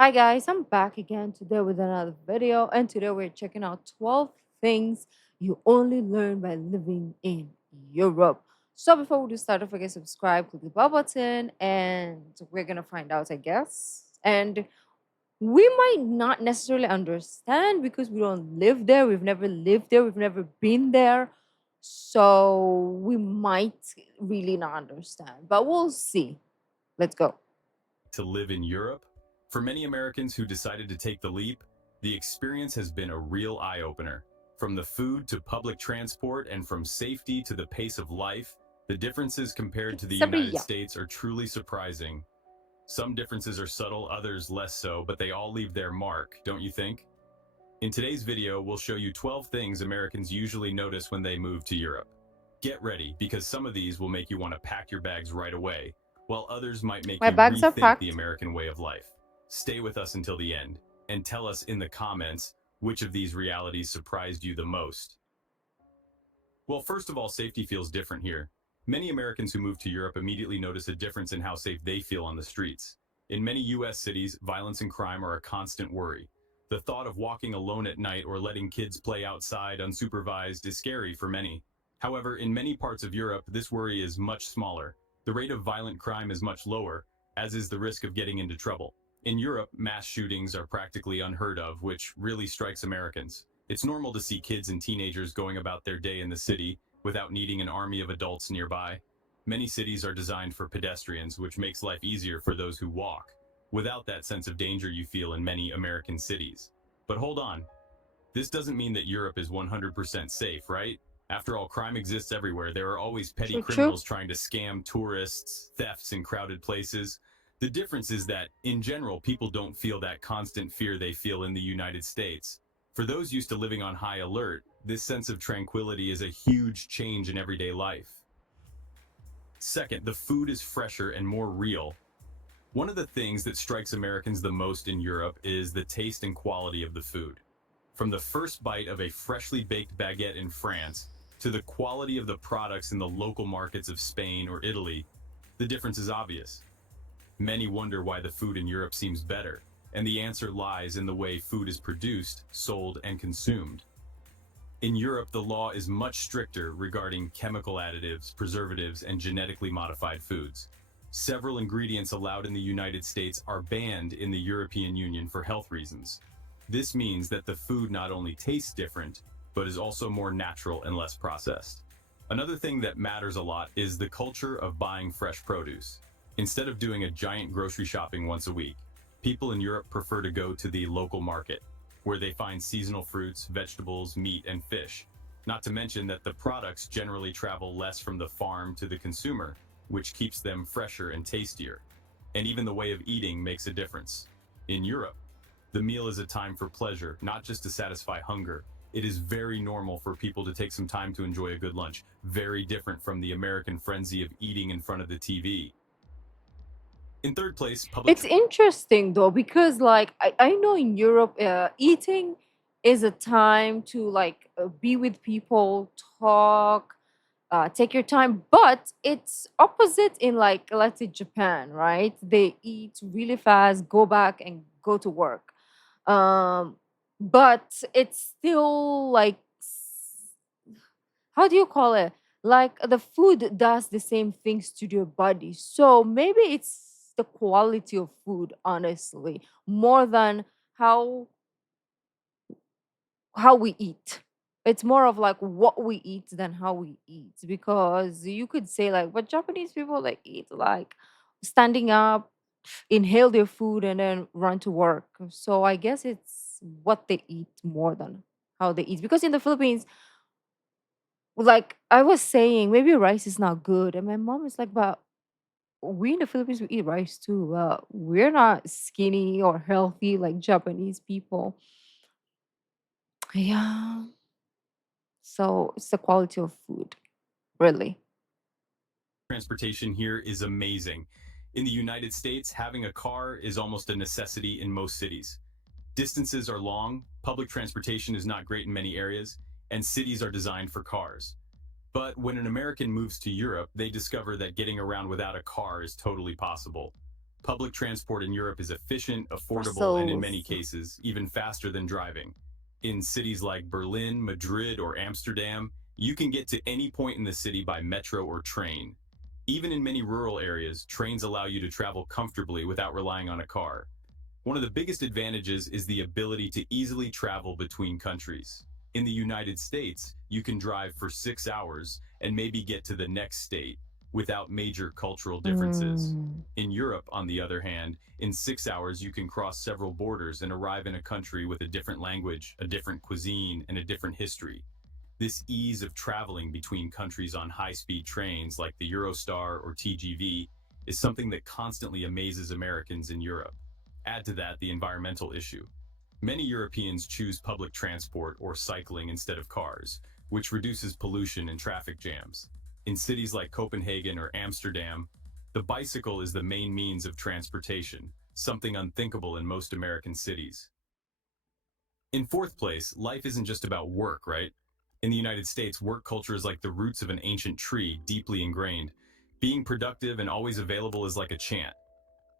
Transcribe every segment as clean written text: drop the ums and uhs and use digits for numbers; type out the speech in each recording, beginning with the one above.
Hi guys, I'm back again today with another video, and today we're checking out 12 things you only learn by living in Europe. So before we do start, don't forget to subscribe, click the bell button, and we're gonna find out, I guess. And we might not necessarily understand because we don't live there, we've never lived there, we've never been there. So we might really not understand, but we'll see. Let's go. To live in Europe? For many Americans who decided to take the leap, the experience has been a real eye-opener. From the food to public transport and from safety to the pace of life, the differences compared to the United Sabria. States are truly surprising. Some differences are subtle, others less so, but they all leave their mark, don't you think? In today's video, we'll show you 12 things Americans usually notice when they move to Europe. Get ready, because some of these will make you want to pack your bags right away, while others might make My you bags are rethink the packed. American way of life. Stay with us until the end, and tell us in the comments which of these realities surprised you the most. Well, first of all, safety feels different here. Many Americans who move to Europe immediately notice a difference in how safe they feel on the streets. In many US cities, violence and crime are a constant worry. The thought of walking alone at night or letting kids play outside unsupervised is scary for many. However, in many parts of Europe, this worry is much smaller. The rate of violent crime is much lower, as is the risk of getting into trouble. In Europe, mass shootings are practically unheard of, which really strikes Americans. It's normal to see kids and teenagers going about their day in the city without needing an army of adults nearby. Many cities are designed for pedestrians, which makes life easier for those who walk, without that sense of danger you feel in many American cities. But hold on, this doesn't mean that Europe is 100% safe, right? After all, crime exists everywhere. There are always petty True, true. criminals trying to scam tourists, thefts in crowded places. The difference is that, in general, people don't feel that constant fear they feel in the United States. For those used to living on high alert, this sense of tranquility is a huge change in everyday life. Second, the food is fresher and more real. One of the things that strikes Americans the most in Europe is the taste and quality of the food. From the first bite of a freshly baked baguette in France to the quality of the products in the local markets of Spain or Italy, the difference is obvious. Many wonder why the food in Europe seems better, and the answer lies in the way food is produced, sold, and consumed. In Europe, the law is much stricter regarding chemical additives, preservatives, and genetically modified foods. Several ingredients allowed in the United States are banned in the European Union for health reasons. This means that the food not only tastes different, but is also more natural and less processed. Another thing that matters a lot is the culture of buying fresh produce. Instead of doing a giant grocery shopping once a week, people in Europe prefer to go to the local market, where they find seasonal fruits, vegetables, meat, and fish. Not to mention that the products generally travel less from the farm to the consumer, which keeps them fresher and tastier. And even the way of eating makes a difference. In Europe, the meal is a time for pleasure, not just to satisfy hunger. It is very normal for people to take some time to enjoy a good lunch, very different from the American frenzy of eating in front of the TV. In third place, public It's interesting though because I know in Europe eating is a time to be with people, talk, take your time, but it's opposite in like let's say Japan, right? They eat really fast, go back and go to work. Um but it's still like how do you call it? Like the food does the same things to your body. So maybe it's the quality of food, honestly, more than how how we eat. It's more of like what we eat than how we eat. Because you could say like, but Japanese people like eat like standing up, inhale their food, and then run to work. So I guess it's what they eat more than how they eat. Because in the Philippines, like I was saying, maybe rice is not good. And my mom is like, but we in the Philippines we eat rice too. We're not skinny or healthy like Japanese people. Yeah. So it's the quality of food, really. transportation here is amazing. In the United States, having a car is almost a necessity in most cities. Distances are long, public transportation is not great in many areas, and cities are designed for cars. But when an American moves to Europe, they discover that getting around without a car is totally possible. Public transport in Europe is efficient, affordable, and in many Brussels. cases, even faster than driving. In cities like Berlin, Madrid, or Amsterdam, you can get to any point in the city by metro or train. Even in many rural areas, trains allow you to travel comfortably without relying on a car. One of the biggest advantages is the ability to easily travel between countries. In the United States, you can drive for 6 hours and maybe get to the next state without major cultural differences. Mm. In Europe, on the other hand, in 6 hours you can cross several borders and arrive in a country with a different language, a different cuisine, and a different history. This ease of traveling between countries on high-speed trains like the Eurostar or TGV is something that constantly amazes Americans in Europe. Add to that the environmental issue. Many Europeans choose public transport or cycling instead of cars, which reduces pollution and traffic jams. In cities like Copenhagen or Amsterdam, the bicycle is the main means of transportation, something unthinkable in most American cities. In fourth place, life isn't just about work, right? In the United States, work culture is like the roots of an ancient tree, deeply ingrained. Being productive and always available is like a chant.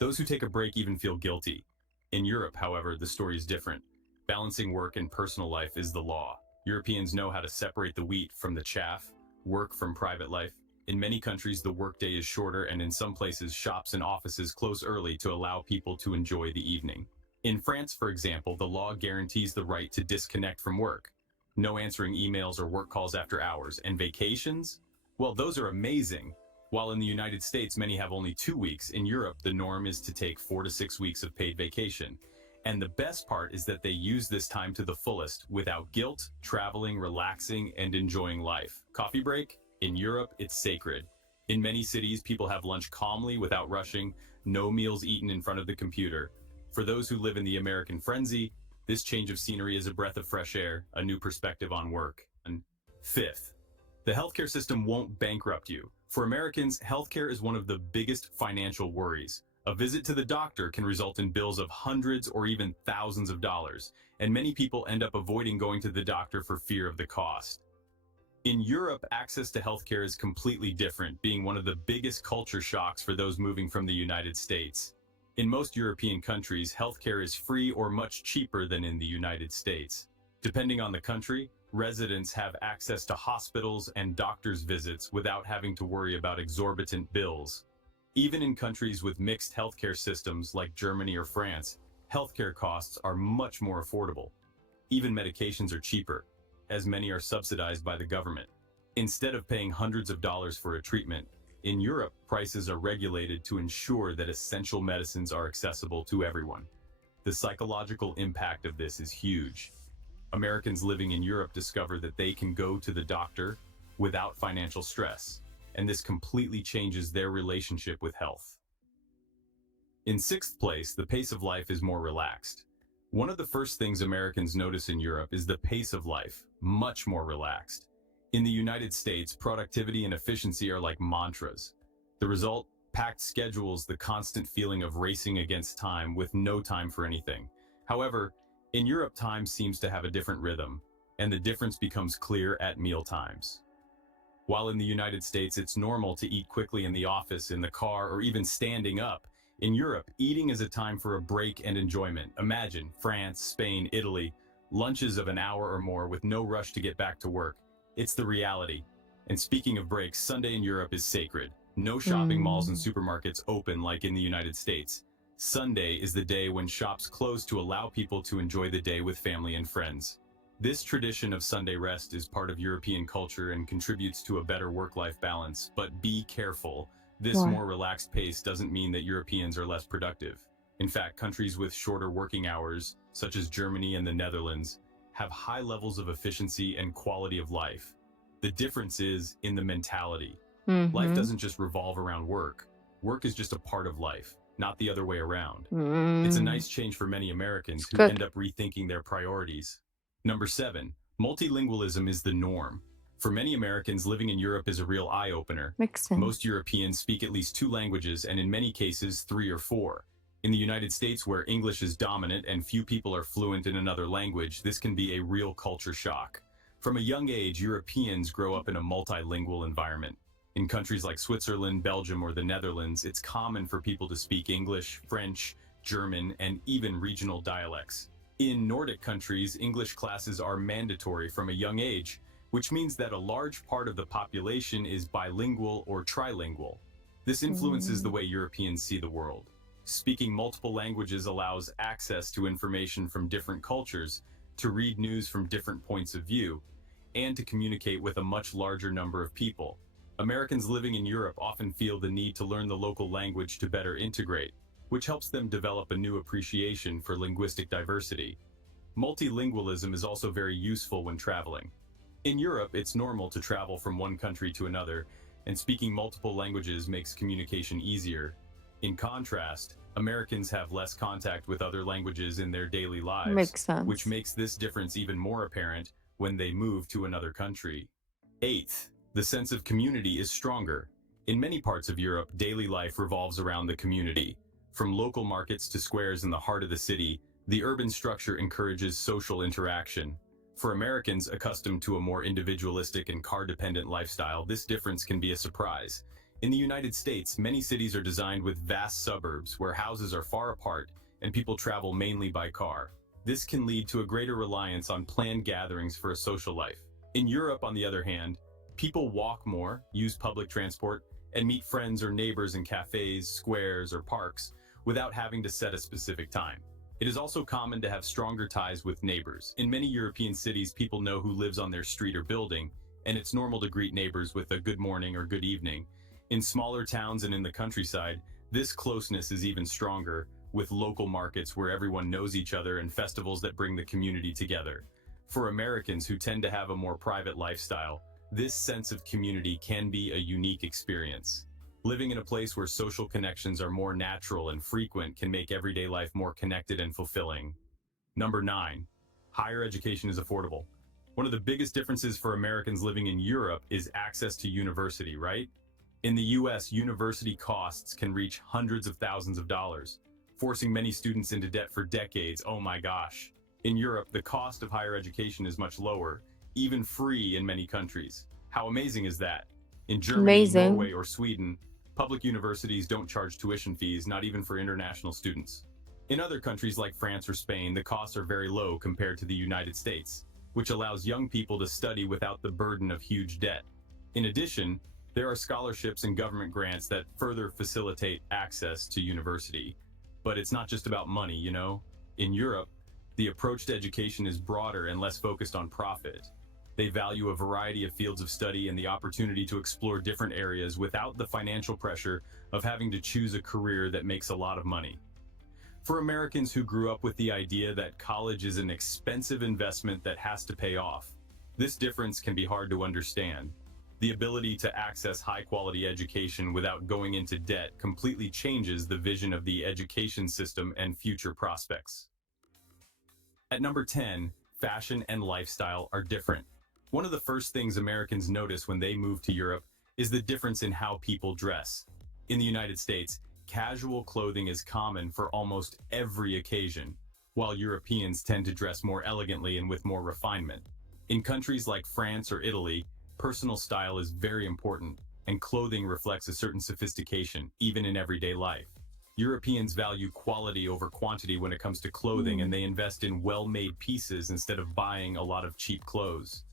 Those who take a break even feel guilty. In Europe, however, the story is different. Balancing work and personal life is the law. Europeans know how to separate the wheat from the chaff, work from private life. In many countries, the workday is shorter, and in some places, shops and offices close early to allow people to enjoy the evening. In France, for example, the law guarantees the right to disconnect from work. No answering emails or work calls after hours. And vacations? Well, those are amazing. While in the United States, many have only 2 weeks, in Europe, the norm is to take 4 to 6 weeks of paid vacation. And the best part is that they use this time to the fullest, without guilt, traveling, relaxing, and enjoying life. Coffee break? In Europe, it's sacred. In many cities, people have lunch calmly without rushing, no meals eaten in front of the computer. For those who live in the American frenzy, this change of scenery is a breath of fresh air, a new perspective on work. And fifth, the healthcare system won't bankrupt you. For Americans, healthcare is one of the biggest financial worries. A visit to the doctor can result in bills of hundreds or even thousands of dollars, and many people end up avoiding going to the doctor for fear of the cost. In Europe, access to healthcare is completely different, being one of the biggest culture shocks for those moving from the United States. In most European countries, healthcare is free or much cheaper than in the United States. Depending on the country, residents have access to hospitals and doctor's visits without having to worry about exorbitant bills. Even in countries with mixed healthcare systems like Germany or France, healthcare costs are much more affordable. Even medications are cheaper, as many are subsidized by the government. Instead of paying hundreds of dollars for a treatment, in Europe, prices are regulated to ensure that essential medicines are accessible to everyone. The psychological impact of this is huge. Americans living in Europe discover that they can go to the doctor without financial stress, and this completely changes their relationship with health. In sixth place, the pace of life is more relaxed. One of the first things Americans notice in Europe is the pace of life, much more relaxed. In the United States, productivity and efficiency are like mantras. The result? Packed schedules, the constant feeling of racing against time with no time for anything. However, in Europe, time seems to have a different rhythm, and the difference becomes clear at meal times. While in the United States, it's normal to eat quickly in the office, in the car, or even standing up, in Europe, eating is a time for a break and enjoyment. Imagine France, Spain, Italy, lunches of an hour or more with no rush to get back to work. It's the reality. And speaking of breaks, Sunday in Europe is sacred. No shopping malls and Mm. supermarkets open like in the United States. Sunday is the day when shops close to allow people to enjoy the day with family and friends. This tradition of Sunday rest is part of European culture and contributes to a better work-life balance, but be careful. This Why? more relaxed pace doesn't mean that Europeans are less productive. In fact, countries with shorter working hours, such as Germany and the Netherlands, have high levels of efficiency and quality of life. The difference is in the mentality. Life Mm-hmm. doesn't just revolve around work. Work is just a part of life, not the other way around. It's a Mm. nice change for many Americans It's who good. end up rethinking their priorities. Number 7, multilingualism is the norm. For many Americans, living in Europe is a real eye-opener. Makes sense. Most Europeans speak at least 2 languages, and in many cases, 3 or 4. In the United States, where English is dominant and few people are fluent in another language, this can be a real culture shock. From a young age, Europeans grow up in a multilingual environment. In countries like Switzerland, Belgium, or the Netherlands, it's common for people to speak English, French, German, and even regional dialects. In Nordic countries, English classes are mandatory from a young age, which means that a large part of the population is bilingual or trilingual. This influences the Mm. way Europeans see the world. Speaking multiple languages allows access to information from different cultures, to read news from different points of view, and to communicate with a much larger number of people. Americans living in Europe often feel the need to learn the local language to better integrate, which helps them develop a new appreciation for linguistic diversity. Multilingualism is also very useful when traveling. In Europe, it's normal to travel from one country to another, and speaking multiple languages makes communication easier. In contrast, Americans have less contact with other languages in their daily lives, Makes which sense. makes this difference even more apparent when they move to another country. Eighth, the sense of community is stronger. In many parts of Europe, daily life revolves around the community. From local markets to squares in the heart of the city, the urban structure encourages social interaction. For Americans accustomed to a more individualistic and car-dependent lifestyle, this difference can be a surprise. In the United States, many cities are designed with vast suburbs where houses are far apart and people travel mainly by car. This can lead to a greater reliance on planned gatherings for a social life. In Europe, on the other hand, people walk more, use public transport, and meet friends or neighbors in cafes, squares, or parks without having to set a specific time. It is also common to have stronger ties with neighbors. In many European cities, people know who lives on their street or building, and it's normal to greet neighbors with a good morning or good evening. In smaller towns and in the countryside, this closeness is even stronger, with local markets where everyone knows each other and festivals that bring the community together. For Americans who tend to have a more private lifestyle, this sense of community can be a unique experience. Living in a place where social connections are more natural and frequent can make everyday life more connected and fulfilling. Number 9. Higher education is affordable. One of the biggest differences for Americans living in Europe is access to university, right? In the US, university costs can reach hundreds of thousands of dollars, forcing many students into debt for decades. Oh my gosh. In Europe, the cost of higher education is much lower, even free in many countries. How amazing is that? In Germany, Amazing. Norway, or Sweden, public universities don't charge tuition fees, not even for international students. In other countries like France or Spain, the costs are very low compared to the United States, which allows young people to study without the burden of huge debt. In addition, there are scholarships and government grants that further facilitate access to university. But it's not just about money, you know? In Europe, the approach to education is broader and less focused on profit. They value a variety of fields of study and the opportunity to explore different areas without the financial pressure of having to choose a career that makes a lot of money. For Americans who grew up with the idea that college is an expensive investment that has to pay off, this difference can be hard to understand. The ability to access high-quality education without going into debt completely changes the vision of the education system and future prospects. At number 10, fashion and lifestyle are different. One of the first things Americans notice when they move to Europe is the difference in how people dress. In the United States, casual clothing is common for almost every occasion, while Europeans tend to dress more elegantly and with more refinement. In countries like France or Italy, personal style is very important, and clothing reflects a certain sophistication, even in everyday life. Europeans value quality over quantity when it comes to clothing, and Mm. they invest in well-made pieces instead of buying a lot of cheap clothes.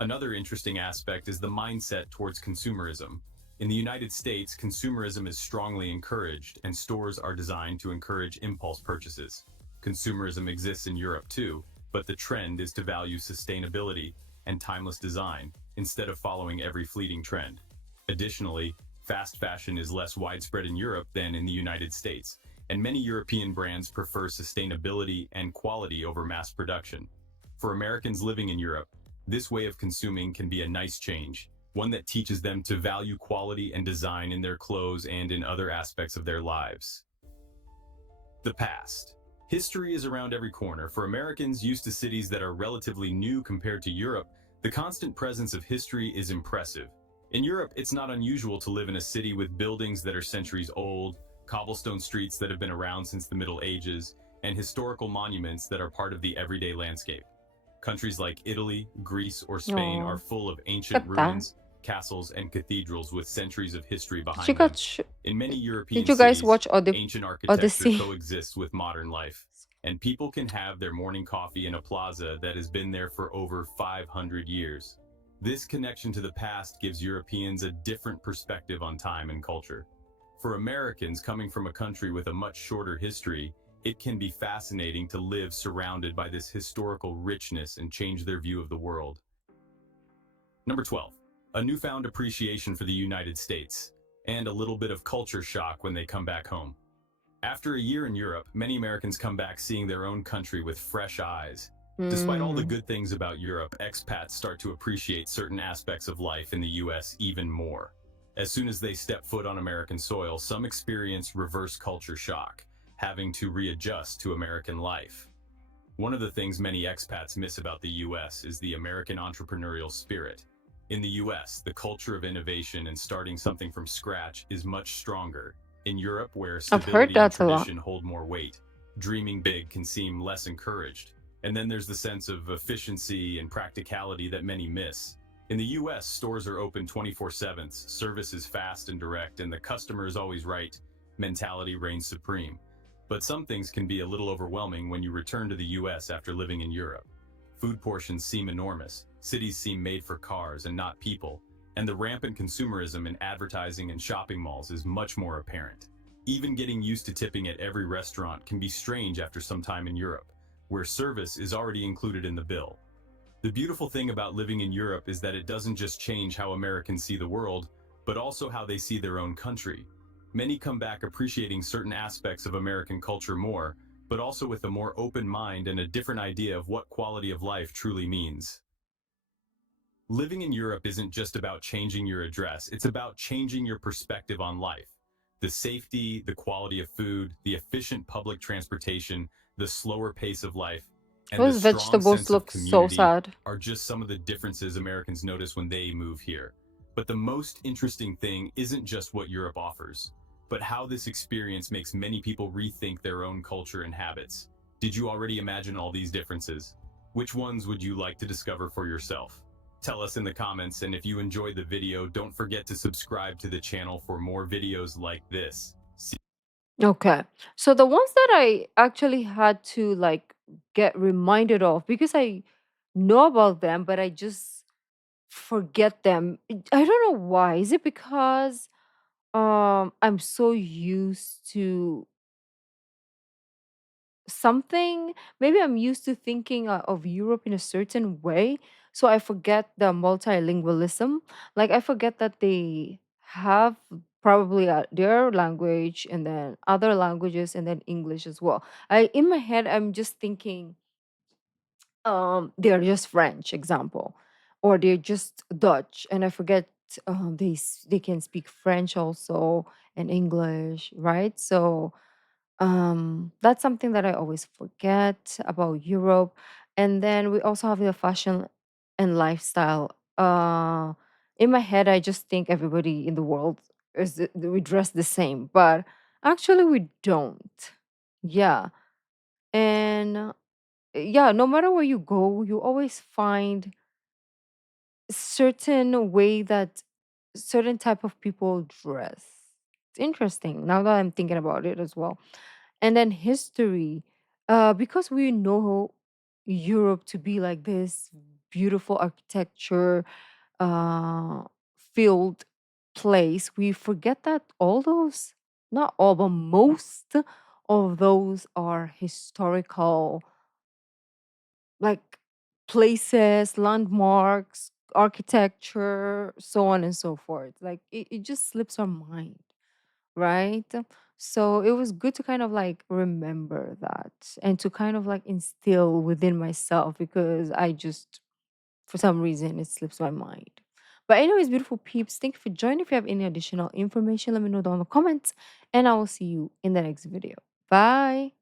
Another interesting aspect is the mindset towards consumerism. In the United States, consumerism is strongly encouraged, and stores are designed to encourage impulse purchases. Consumerism exists in Europe too, but the trend is to value sustainability and timeless design instead of following every fleeting trend. Additionally, fast fashion is less widespread in Europe than in the United States, and many European brands prefer sustainability and quality over mass production. For Americans living in Europe, this way of consuming can be a nice change, one that teaches them to value quality and design in their clothes and in other aspects of their lives. The past. History is around every corner. For Americans used to cities that are relatively new compared to Europe, the constant presence of history is impressive. In Europe, it's not unusual to live in a city with buildings that are centuries old, cobblestone streets that have been around since the Middle Ages, and historical monuments that are part of the everyday landscape. Countries like Italy, Greece, or Spain are Oh, full of ancient look at that. ruins, castles, and cathedrals with centuries of history Did you behind them. guys In many did European you guys cities, watch ancient architecture Odyssey? coexists with modern life, and people can have their morning coffee in a plaza that has been there for over 500 years. This connection to the past gives Europeans a different perspective on time and culture. For Americans coming from a country with a much shorter history, it can be fascinating to live surrounded by this historical richness and change their view of the world. Number 12, a newfound appreciation for the United States, and a little bit of culture shock when they come back home. After a year in Europe, many Americans come back seeing their own country with fresh eyes. Despite all the Mm. good things about Europe, expats start to appreciate certain aspects of life in the US even more. As soon as they step foot on American soil, some experience reverse culture shock, having to readjust to American life. One of the things many expats miss about the US is the American entrepreneurial spirit. In the US, the culture of innovation and starting something from scratch is much stronger. In Europe, where I've heard stability and that a lot. tradition hold more weight, dreaming big can seem less encouraged. And then there's the sense of efficiency and practicality that many miss. In the US, stores are open 24/7, service is fast and direct, and the customer is always right. Mentality reigns supreme. But some things can be a little overwhelming when you return to the US after living in Europe. Food portions seem enormous, cities seem made for cars and not people, and the rampant consumerism in advertising and shopping malls is much more apparent. Even getting used to tipping at every restaurant can be strange after some time in Europe, where service is already included in the bill. The beautiful thing about living in Europe is that it doesn't just change how Americans see the world, but also how they see their own country. Many come back appreciating certain aspects of American culture more, but also with a more open mind and a different idea of what quality of life truly means. Living in Europe isn't just about changing your address, it's about changing your perspective on life. The safety, the quality of food, the efficient public transportation, the slower pace of life, and the Those strong vegetables sense of look so community sad. are just some of the differences Americans notice when they move here. But the most interesting thing isn't just what Europe offers, but how this experience makes many people rethink their own culture and habits. Did you already imagine all these differences? Which ones would you like to discover for yourself? Tell us in the comments, and if you enjoyed the video, don't forget to subscribe to the channel for more videos like this. Okay. So the ones that I actually had to like get reminded of because I know about them, but I just forget them. I don't know why. Is it because I'm so used to something? Maybe I'm used to thinking of Europe in a certain way, so I forget the multilingualism. Like I forget that they have probably their language and then other languages and then English as well. I in my head I'm just thinking they're just French example, or they're just Dutch, and I forget they can speak French also and English, right? So that's something that I always forget about Europe. And then we also have the fashion and lifestyle. In my head I just think everybody in the world we dress the same, but actually we don't. Yeah. And yeah, no matter where you go, you always find certain way that certain type of people dress. It's interesting now that I'm thinking about it as well. And then history, because we know Europe to be like this beautiful architecture uh, filled place, we forget that all those, not all, but most of those are historical, like places, landmarks, architecture, so on and so forth. Like it just slips our mind, right? So it was good to kind of like remember that and to kind of like instill within myself because I just, for some reason, it slips my mind. But, anyways, beautiful peeps, thank you for joining. If you have any additional information, let me know down in the comments, and I will see you in the next video. Bye.